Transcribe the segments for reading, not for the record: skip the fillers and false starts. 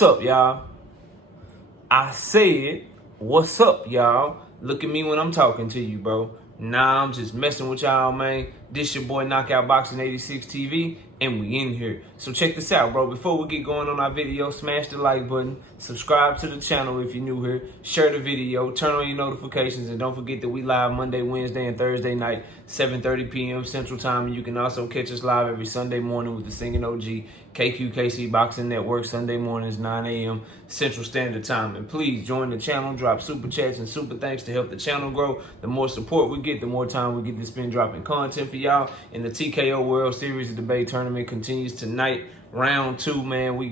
What's up, y'all? I said, what's up, y'all? Look at me when I'm talking to you, bro. Nah, I'm just messing with y'all, man. This your boy Knockout Boxing 86 TV, and we in here. So check this out, bro. Before we get going on our video, smash the like button, subscribe to the channel if you're new here, share the video, turn on your notifications, and don't forget that we live Monday, Wednesday, and Thursday night, 7:30 p.m. Central Time. And you can also catch us live every Sunday morning with the Singing OG, KQKC Boxing Network, Sunday mornings, 9 a.m. Central Standard Time. And please join the channel, drop super chats and super thanks to help the channel grow. The more support we get, the more time we get to spend dropping content for y'all. And the TKO World Series of Debate Tournament continues tonight. Round 2, man. We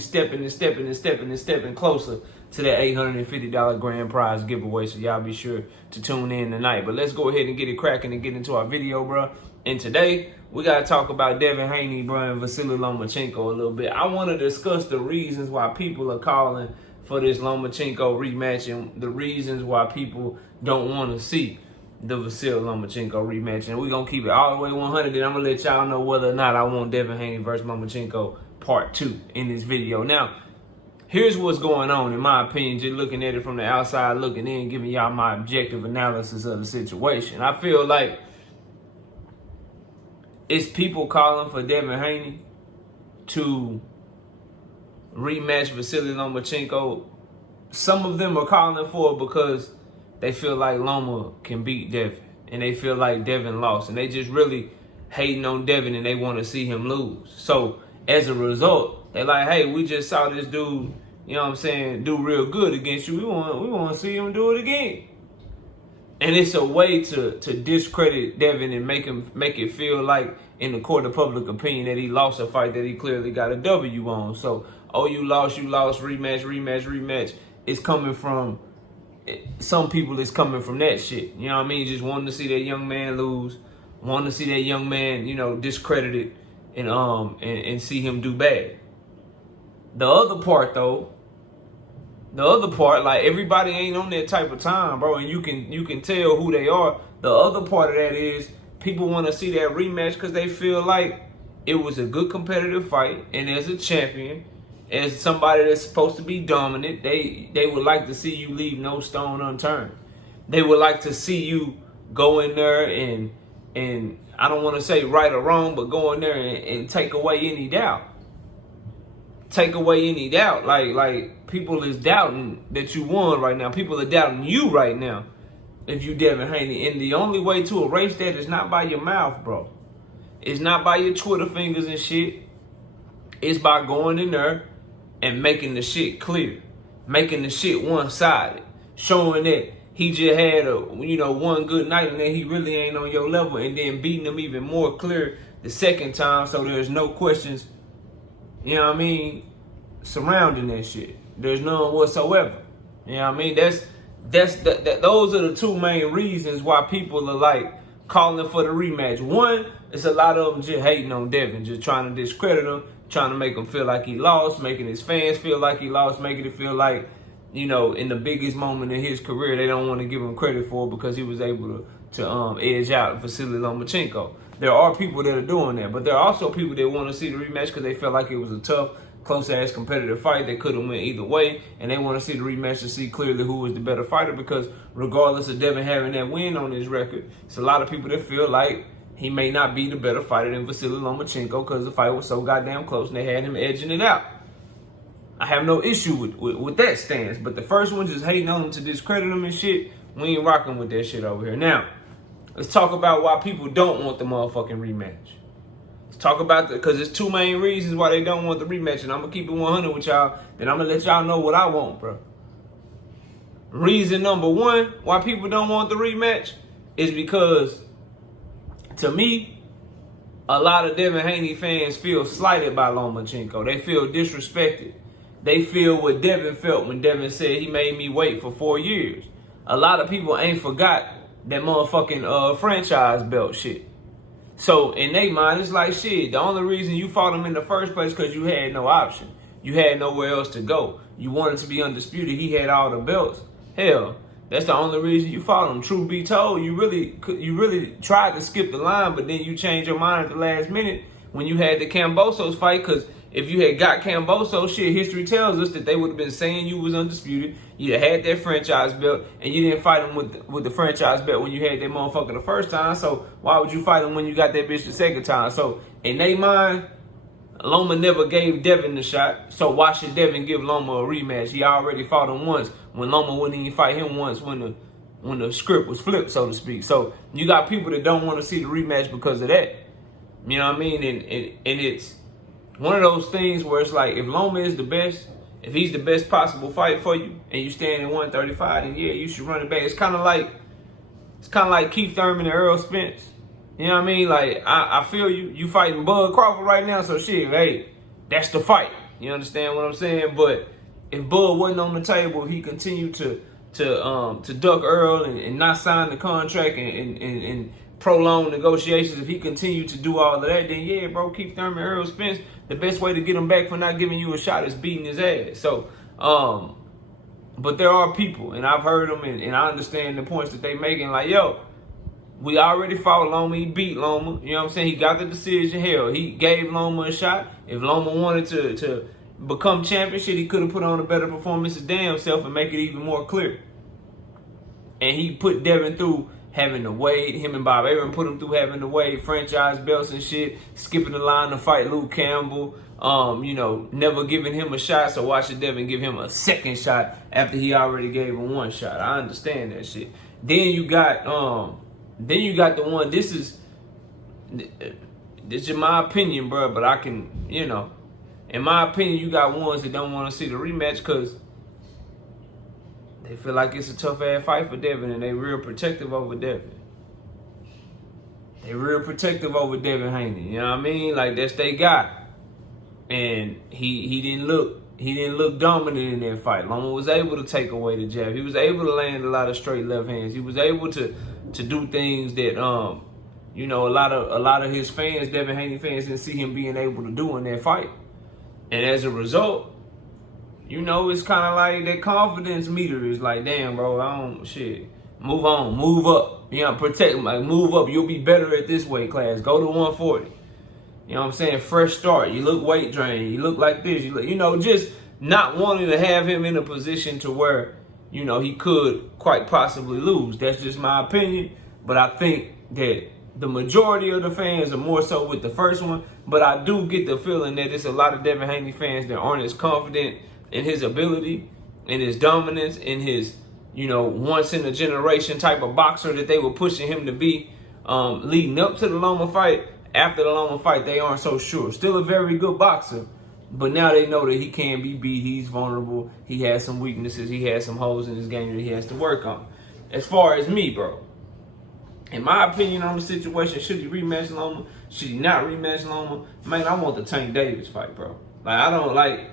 stepping closer to that $850 grand prize giveaway. So y'all be sure to tune in tonight. But let's go ahead and get it cracking and get into our video, bro. And today, we got to talk about Devin Haney, bro, and Vasyl Lomachencko a little bit. I want to discuss the reasons why people are calling for this Lomachenko rematch and the reasons why people don't want to see the Vasyl Lomachencko rematch. And we're going to keep it all the way 100. And I'm going to let y'all know whether or not I want Devin Haney versus Lomachenko part 2 in this video. Now, here's what's going on, in my opinion, just looking at it from the outside, looking in, giving y'all my objective analysis of the situation. I feel like it's people calling for Devin Haney to rematch Vasyl Lomachencko. Some of them are calling for it because they feel like Loma can beat Devin, and they feel like Devin lost, and they just really hating on Devin, and they want to see him lose. So as a result, they're like, hey, we just saw this dude, you know what I'm saying, do real good against you. We want to see him do it again. And it's a way to discredit Devin and make it feel like in the court of public opinion that he lost a fight that he clearly got a W on. So, oh, you lost, rematch. It's coming from, some people it's coming from that shit. You know what I mean? Just wanting to see that young man lose, wanting to see that young man, you know, discredited and see him do bad. The other part, like, everybody ain't on that type of time, bro, and you can tell who they are. The other part of that is people want to see that rematch because they feel like it was a good competitive fight, and as a champion, as somebody that's supposed to be dominant, they would like to see you leave no stone unturned. They would like to see you go in there and I don't want to say right or wrong, but go in there and take away any doubt. Take away any doubt. Like people is doubting that you won right now. People are doubting you right now if you Devin Haney. And the only way to erase that is not by your mouth, bro. It's not by your Twitter fingers and shit. It's by going in there and making the shit clear. Making the shit one-sided. Showing that he just had one good night and then he really ain't on your level, and then beating him even more clear the second time so there's no questions, you know what I mean, surrounding that shit. There's none whatsoever. You know what I mean? Those are the two main reasons why people are like calling for the rematch. One, it's a lot of them just hating on Devin, just trying to discredit him, trying to make him feel like he lost, making his fans feel like he lost, making it feel like, you know, in the biggest moment in his career, they don't want to give him credit for it because he was able to edge out Vasyl Lomachenko. There are people that are doing that, but there are also people that want to see the rematch because they feel like it was a tough, close-ass competitive fight that could have went either way, and they want to see the rematch to see clearly who was the better fighter, because regardless of Devin having that win on his record, it's a lot of people that feel like he may not be the better fighter than Vasyl Lomachenko because the fight was so goddamn close and they had him edging it out. I have no issue with that stance, but the first one just hating on him to discredit him and shit, we ain't rocking with that shit over here. Now, let's talk about why people don't want the motherfucking rematch. Let's talk about because there's two main reasons why they don't want the rematch, and I'm going to keep it 100 with y'all, then I'm going to let y'all know what I want, bro. Reason number one why people don't want the rematch is because, to me, a lot of Devin Haney fans feel slighted by Lomachenko. They feel disrespected. They feel what Devin felt when Devin said he made me wait for 4 years. A lot of people ain't forgot that motherfucking franchise belt shit. So in their mind, it's like, shit, the only reason you fought him in the first place because you had no option. You had nowhere else to go. You wanted to be undisputed. He had all the belts. Hell, that's the only reason you fought him. Truth be told, you really tried to skip the line, but then you changed your mind at the last minute when you had the Cambosos fight, because if you had got Kambosos, shit, history tells us that they would have been saying you was undisputed. You had that franchise belt, and you didn't fight him with the franchise belt when you had that motherfucker the first time. So why would you fight him when you got that bitch the second time? So in their mind, Loma never gave Devin the shot, so why should Devin give Loma a rematch? He already fought him once when Loma wouldn't even fight him once when the script was flipped, so to speak. So you got people that don't want to see the rematch because of that. You know what I mean? And it's one of those things where it's like, if Loma is the best, if he's the best possible fight for you, and you stand at 135, then yeah, you should run it back. It's kind of like Keith Thurman and Earl Spence. You know what I mean? Like, I feel you. You fighting Bud Crawford right now, so shit, hey, that's the fight. You understand what I'm saying? But if Bud wasn't on the table, if he continued to duck Earl and not sign the contract and prolong negotiations, if he continued to do all of that, then yeah, bro, Keith Thurman, Earl Spence, the best way to get him back for not giving you a shot is beating his ass. So, but there are people, and I've heard them, and I understand the points that they making, like, yo, we already fought Loma. He beat Loma. You know what I'm saying? He got the decision. Hell, he gave Loma a shot. If Loma wanted to become champion, shit, he could have put on a better performance his damn self and make it even more clear. And he put Devin through having to wait. Him and Bob Arum put him through having to wait, franchise belts and shit, skipping the line to fight Luke Campbell. You know, never giving him a shot. So why should Devin give him a second shot after he already gave him one shot? I understand that shit. Then you got the one. This is my opinion, bro. But I can, you know, in my opinion, you got ones that don't want to see the rematch because they feel like it's a tough ass fight for Devin, and they real protective over Devin. They real protective over Devin Haney. You know what I mean? Like, that's they guy. And he didn't look dominant in that fight. Loma was able to take away the jab. He was able to land a lot of straight left hands. He was able to do things that you know, a lot of his fans, Devin Haney fans, didn't see him being able to do in that fight. And as a result, you know, it's kind of like that confidence meter is like, damn, bro, I don't, shit, move on, move up. You know, protect, like, move up. You'll be better at this weight class. Go to 140. You know what I'm saying? Fresh start. You look weight drained. You look like this. You look, you know, just not wanting to have him in a position to where, you know, he could quite possibly lose. That's just my opinion. But I think that the majority of the fans are more so with the first one. But I do get the feeling that it's a lot of Devin Haney fans that aren't as confident in his ability, in his dominance, in his, you know, once in a generation type of boxer that they were pushing him to be leading up to the Loma fight. After the Loma fight, they aren't so sure. Still a very good boxer, but now they know that he can be beat. He's vulnerable. He has some weaknesses. He has some holes in his game that he has to work on. As far as me, bro, in my opinion on the situation, should he rematch Loma? Should he not rematch Loma? Man, I want the Tank Davis fight, bro. Like, I don't like.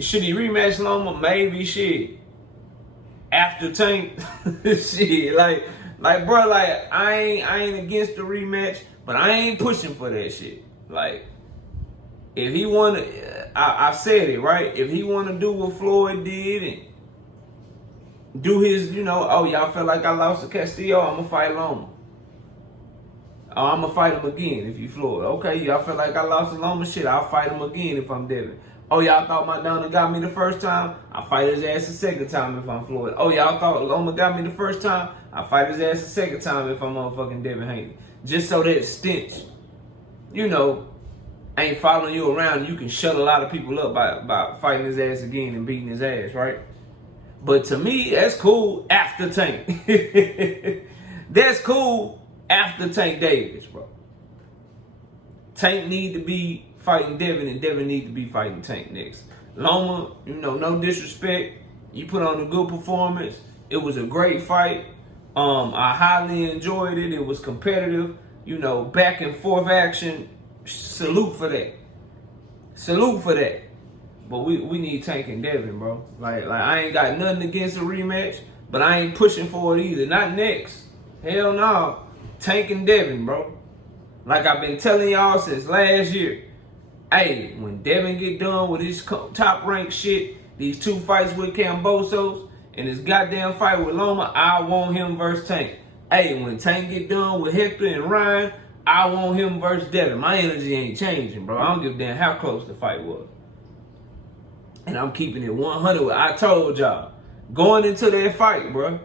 Should he rematch Loma? Maybe, shit. After Tank, shit, like, bro, like, I ain't against the rematch, but I ain't pushing for that shit. Like, if he wanna, I said it, right? If he wanna do what Floyd did and do his, you know, oh, y'all felt like I lost to Castillo, I'm gonna fight Loma. Oh, I'm gonna fight him again if you Floyd. Okay, y'all felt like I lost to Loma, shit, I'll fight him again if I'm Devin. Oh, y'all thought my Donna got me the first time? I'll fight his ass the second time if I'm Floyd. Oh, y'all thought Loma got me the first time? I'll fight his ass the second time if I'm motherfucking Devin Haney. Just so that stench, you know, ain't following you around and you can shut a lot of people up by fighting his ass again and beating his ass, right? But to me, that's cool after Tank. That's cool after Tank Davis, bro. Tank need to be fighting Devin, and Devin need to be fighting Tank next. Loma, you know, no disrespect. You put on a good performance. It was a great fight. I highly enjoyed it. It was competitive. You know, back and forth action. Salute for that. Salute for that. But we need Tank and Devin, bro. Like I ain't got nothing against a rematch, but I ain't pushing for it either. Not next. Hell no. Tank and Devin, bro. Like I've been telling y'all since last year. Hey, when Devin get done with his top rank shit, these 2 fights with Kambosos and his goddamn fight with Loma, I want him versus Tank. Hey, when Tank get done with Hector and Ryan, I want him versus Devin. My energy ain't changing, bro. I don't give a damn how close the fight was. And I'm keeping it 100. I told y'all, going into that fight, bro,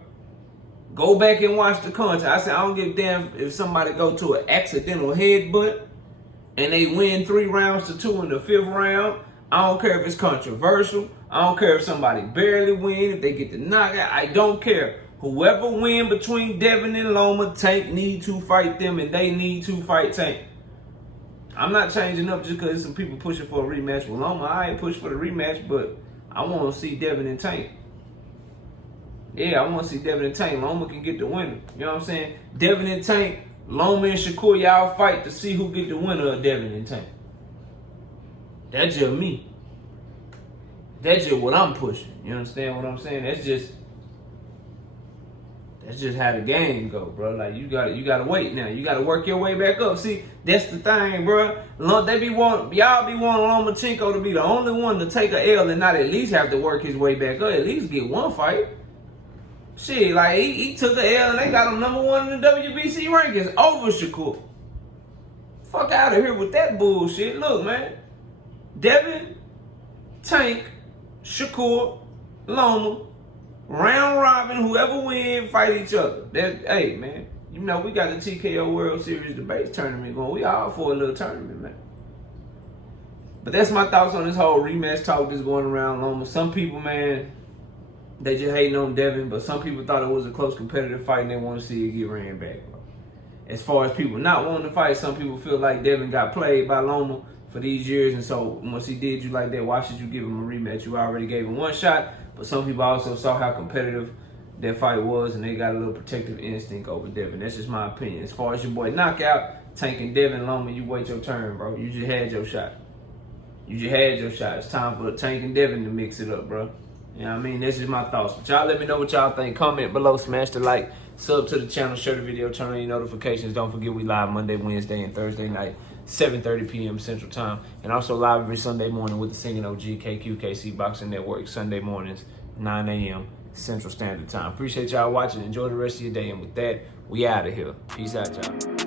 go back and watch the content. I said, I don't give a damn if somebody go to an accidental headbutt and they win 3 rounds to 2 in the 5th round. I don't care if it's controversial. I don't care if somebody barely win, if they get the knockout. I don't care. Whoever win between Devin and Loma, Tank need to fight them, and they need to fight Tank. I'm not changing up just because some people pushing for a rematch with Loma. I ain't push for the rematch, but I want to see Devin and Tank. Yeah, I want to see Devin and Tank. Loma can get the winner. You know what I'm saying? Devin and Tank, Loma and Shakur, y'all fight to see who get the winner of Devin and Tank. That's just me. That's just what I'm pushing. You understand what I'm saying? That's just how the game go, bro. Like you gotta wait now. You gotta work your way back up. See, that's the thing, bro. Y'all be wanting Lomachencko to be the only one to take a L and not at least have to work his way back up. At least get one fight. Shit, like he took a L and they got him #1 in the WBC rankings over Shakur. Fuck out of here with that bullshit. Look, man. Devin, Tank, Shakur, Loma, round robin, whoever win, fight each other. Hey, man, you know, we got the TKO World Series debates tournament going. We all for a little tournament, man. But that's my thoughts on this whole rematch talk that's going around Loma. Some people, man, they just hating on Devin, but some people thought it was a close competitive fight and they want to see it get ran back, bro. As far as people not wanting to fight, some people feel like Devin got played by Loma for these years, and so once he did you like that, why should you give him a rematch? You already gave him one shot. But some people also saw how competitive that fight was, and they got a little protective instinct over Devin. That's just my opinion. As far as your boy Knockout, Tank and Devin, Loma, you wait your turn, bro. You just had your shot. It's time for Tank and Devin to mix it up, bro. You know what I mean? That's just my thoughts. But y'all let me know what y'all think. Comment below, smash the like, sub to the channel, share the video, turn on your notifications. Don't forget we live Monday, Wednesday, and Thursday night, 7:30 p.m. Central Time. And also live every Sunday morning with the Singing OG KQKC Boxing Network, Sunday mornings, 9 a.m. Central Standard Time. Appreciate y'all watching. Enjoy the rest of your day. And with that, we out of here. Peace out, y'all.